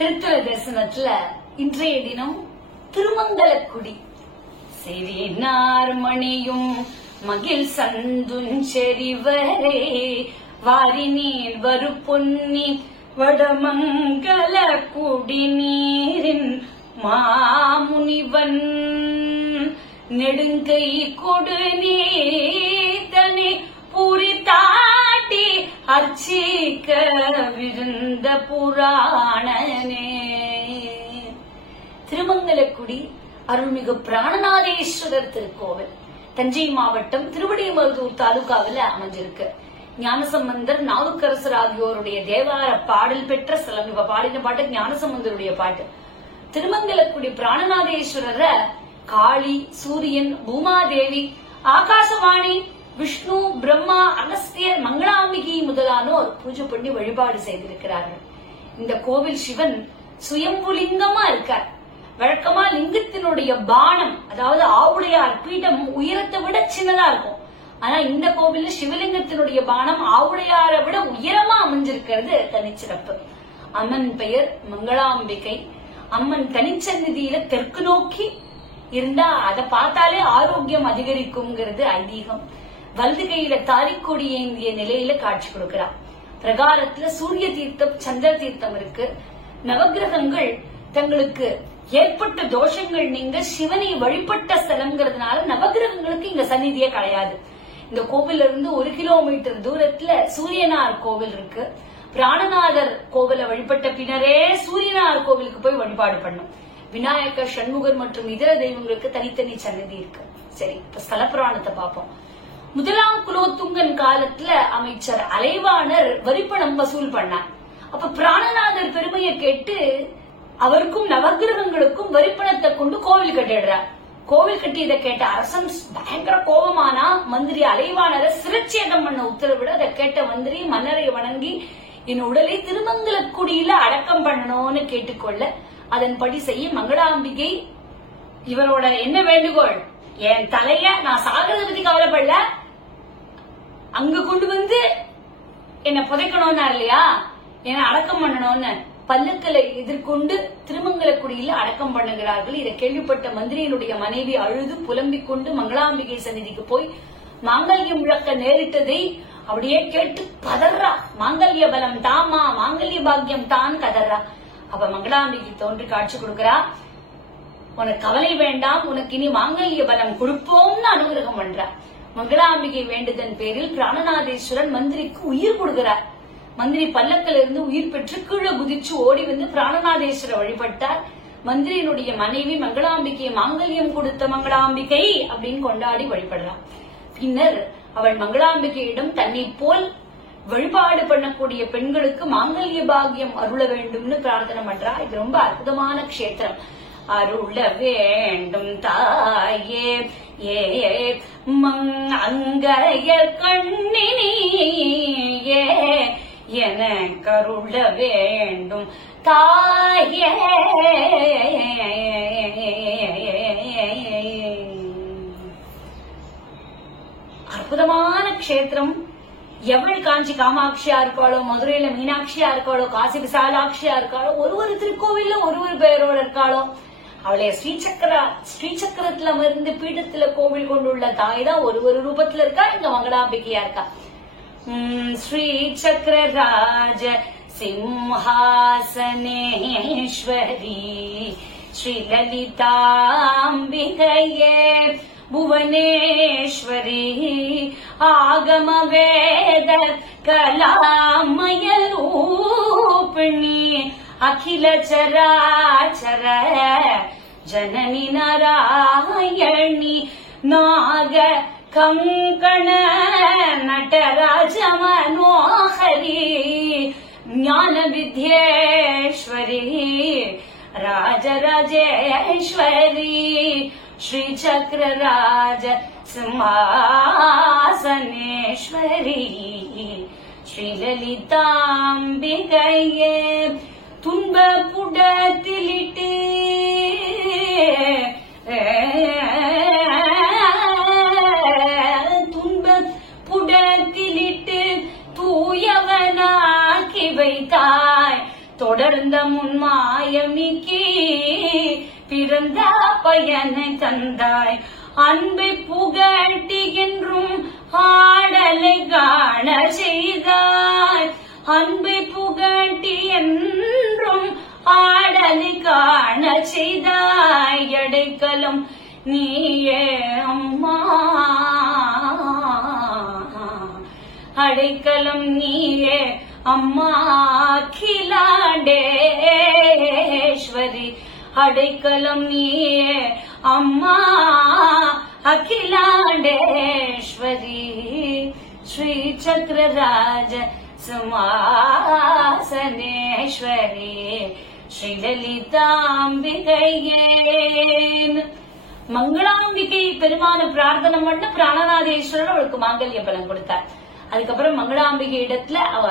திருத்தல தரிசனத்துல இன்றைய தினம் திருமங்கலக்குடி செவினார் மணியும் மகிழ் சந்துஞ்செறிவரே வாரி நீர் வரு பொன்னி வடமங்கல குடிநீரின் மாமுனிவன் நெடுங்கை கொடு நீதனை பூரித்தாட்டி அர்ச்சிக்க விருந்த புராணனே. திருமங்கலக்குடி அருள்மிகு பிராணநாதேஸ்வரர் திருக்கோவில் தஞ்சை மாவட்டம் திருவடிமருதூர் தாலுகாவில் அமைஞ்சிருக்கு. ஞானசம்பந்தர் நாவுக்கரசர் ஆகியோருடைய தேவார பாடல் பெற்ற ஸ்தலம். இவ பாடின பாட்டு ஞானசம்பந்தருடைய பாட்டு. திருமங்கலக்குடி பிராணநாதேஸ்வரர காளி, சூரியன், பூமாதேவி, ஆகாசவாணி, விஷ்ணு, பிரம்மா, அகஸ்தியர், மங்களாம்பிகை முதலானோர் பூஜை பண்ணி வழிபாடு செய்திருக்கிறார்கள். இந்த கோவில் சிவன் சுயம்புலிங்கமா இருக்கார். வழக்கமா லிங்கத்தினுடைய பானம், அதாவது ஆவுடையார் பீடம் உயரத்தை விட சின்னதா இருக்கும். ஆனா இந்த கோவில்ல சிவலிங்கத்தினுடைய பானம் ஆவுடையாரை விட உயரமா அமைஞ்சிருக்கிறது தனிச்சிறப்பு. அம்மன் பெயர் மங்களாம்பிகை. அம்மன் தனிச்சந்நிதியில தெற்கு நோக்கி இருந்தா அதை பார்த்தாலே ஆரோக்கியம் அதிகரிக்கும்ங்கிறது ஐதீகம். வலது கையில தாரிக்கொடி ஏந்திய நிலையில காட்சி கொடுக்கிறார். பிரகாரத்துல சூரிய தீர்த்தம், சந்திர தீர்த்தம் இருக்கு. நவகிரகங்கள் தங்களுக்கு ஏற்பட்ட தோஷங்கள் நீங்க சிவனை வழிபட்ட ஸ்தலம்ங்கிறதுனால நவகிரகங்களுக்கு இங்க சந்நிதியே கிடையாது. இந்த கோவில இருந்து 1 கிலோமீட்டர் தூரத்துல சூரியனார் கோவில் இருக்கு. பிராணநாதர் கோவில வழிபட்ட பின்னரே சூரியனார் கோவிலுக்கு போய் வழிபாடு பண்ணும். விநாயகர், சண்முகர் மற்றும் இதர தெய்வங்களுக்கு தனித்தனி சன்னதி இருக்கு. சரி, இப்ப ஸ்தல புராணத்தை பார்ப்போம். முதலாம் குலோத்துங்கன் காலத்துல அமைச்சர் அலைவாணர் வரிப்பணம் வசூல் பண்ணார். அப்ப பிராணநாதர் பெருமையை கேட்டு அவருக்கும் நவகிரகங்களுக்கும் வரிப்பணத்தை கொண்டு கோவில் கட்டிடுறார். கோவில் கட்டியதை கேட்ட அரசன் பயங்கர கோபமானா மந்திரி அலைவாணரை சிரச்சேதம் பண்ண உத்தரவிட அதை கேட்ட மந்திரி மன்னரை வணங்கி என் உடலை திருமங்கலக்குடியில அடக்கம் பண்ணணும்னு கேட்டுக்கொள்ள அதன்படி செய்ய மங்களாம்பிகை இவரோட என்ன வேண்டுகோள், என் தலைய நான் சாகிறத பத்தி கவலைப்படல, அங்க கொண்டு வந்து என்ன புதைக்கணும்னா இல்லையா, என்ன அடக்கம் பண்ணணும்னு பல்லக்களை எதிர்கொண்டு திருமங்கலக்குடியில அடக்கம் பண்ணுகிறார்கள். இதை கேள்விப்பட்ட மந்திரியினுடைய மனைவி அழுது புலம்பிக் கொண்டு மங்களாம்பிகை சந்நிதிக்கு போய் மாங்கல்யம் முழக்க நேரிட்டதை அப்படியே கேட்டு பதறா. மாங்கல்ய பலம் தாமா, மாங்கல்ய பாக்கியம் தான் கதறா. அப்ப மங்களாம்பிகை தோன்றி காட்சி கொடுக்கிறா. உனக்கு கவலை வேண்டாம், உனக்கு இனி மாங்கல்ய பலம் கொடுப்போம்னு அனுகிரகம் பண்றா. மங்களாம்பிகை வேண்டுதன் பேரில் பிராணநாதேஸ்வரன் மந்திரிக்கு உயிர் கொடுக்கிறார். மந்திரி பல்லக்கில இருந்து உயிர் பெற்று கீழே குதிச்சு ஓடி வந்து பிராணநாதேஸ்வரர் வழிபட்டார். மந்திரியினுடைய மனைவி மங்களாம்பிகையை மாங்கல்யம் கொடுத்த மங்களாம்பிகை அப்படின்னு கொண்டாடி வழிபடுறார். பின்னர் அவள் மங்களாம்பிகையிடம் தன்னை போல் வழிபாடு பண்ணக்கூடிய பெண்களுக்கு மாங்கல்ய பாக்கியம் அருள வேண்டும்னு பிரார்த்தனை பண்றா. இது ரொம்ப அற்புதமான க்ஷேத்திரம். அருள வேண்டும் தாயே ஏ அங்கய கண்ணினியே என கருள வேண்டும் தாயே. அற்புதமான க்ஷேத்திரம். எவள் காஞ்சி காமாட்சியா இருக்காளோ, மதுரையில மீனாட்சியா இருக்காளோ, காசி விசாலாட்சியா இருக்காளோ, ஒரு திருக்கோவில்ல ஒரு பெயரோட இருக்காளோ, அவளை ஸ்ரீசக்கரத்துல இருந்து பீடத்துல கோவில் கொண்டுள்ள தாய் தான் ஒரு ரூபத்துல இருக்கா. இங்க மங்களாம்பிகையா இருக்கா. ஸ்ரீசக்கரராஜ சிம்ஹாசனேஸ்வரி ஸ்ரீலலிதாம்பிகையே புவனேஸ்வரி ஆகம வேத கலாமய ரூபிணி அகில சராச்சர ஜனனி நாராயணி நாக கங்கண நடராஜ மனோஹரி ஞான வித்யேஸ்வரி ராஜராஜேஸ்வரி ஸ்ரீசக்கரராஜ சிம்ஹாசனேஸ்வரி ஸ்ரீலலிதாம்பிகையே துன்ப புடத்திலிட்டு தூயவனாக்கி வைத்தாய் தொடர்ந்த முன்மாயமிக்கே பிறந்த பயனை தந்தாய். அன்பை புகட்டி என்றும் ஆடலை காண செய்தாய். அன்பை புகட்டி என்றும் ஆடலை காண செய்தாய். அடைக்கலம் நீயே அம்மா, அடைக்கலம் நீயே அம்மா அகிலாண்டேஸ்வரி. அடைக்கலம் நீயே அம்மா அகிலாண்டேஸ்வரி. ஸ்ரீ சக்கரராஜ சிம்மாசனேஸ்வரி ஸ்ரீ லலிதாம்பிகையே. மங்களாம்பிகை பெருமான பிரார்த்தனை பண்ண பிராணநாதேஸ்வரர் அவளுக்கு மாங்கல்ய பலம் கொடுத்தார். அதுக்கப்புறம் மங்களாம்பிகை இடத்துல அவ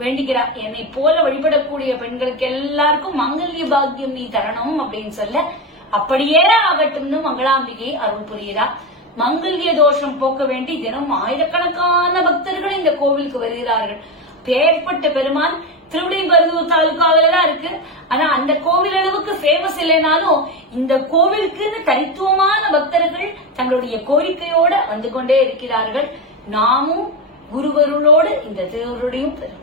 வேண்டிக்கிறார், என்னை போல வழிபடக்கூடிய பெண்களுக்கு எல்லாருக்கும் மாங்கல்ய பாக்கியம் நீ தரணும் அப்படின்னு சொல்ல, அப்படியே ஆகட்டும்னு மங்களாம்பிகை அருள் புரிகிறார். மங்கல்ய தோஷம் போக்க வேண்டி தினம் ஆயிரக்கணக்கான பக்தர்கள் இந்த கோவிலுக்கு வருகிறார்கள். பேர்பட்ட பெருமான் திருவிடைமருதூர் தாலுகாவில தான் இருக்கு. ஆனா அந்த கோவில் அளவுக்கு ஃபேமஸ் இல்லைனாலும் இந்த கோவிலுக்கு தனித்துவமான பக்தர்கள் தங்களுடைய கோரிக்கையோட வந்து கொண்டே இருக்கிறார்கள். நாமும் குருவருளோடு இந்த திருவருளையும் பெறும்.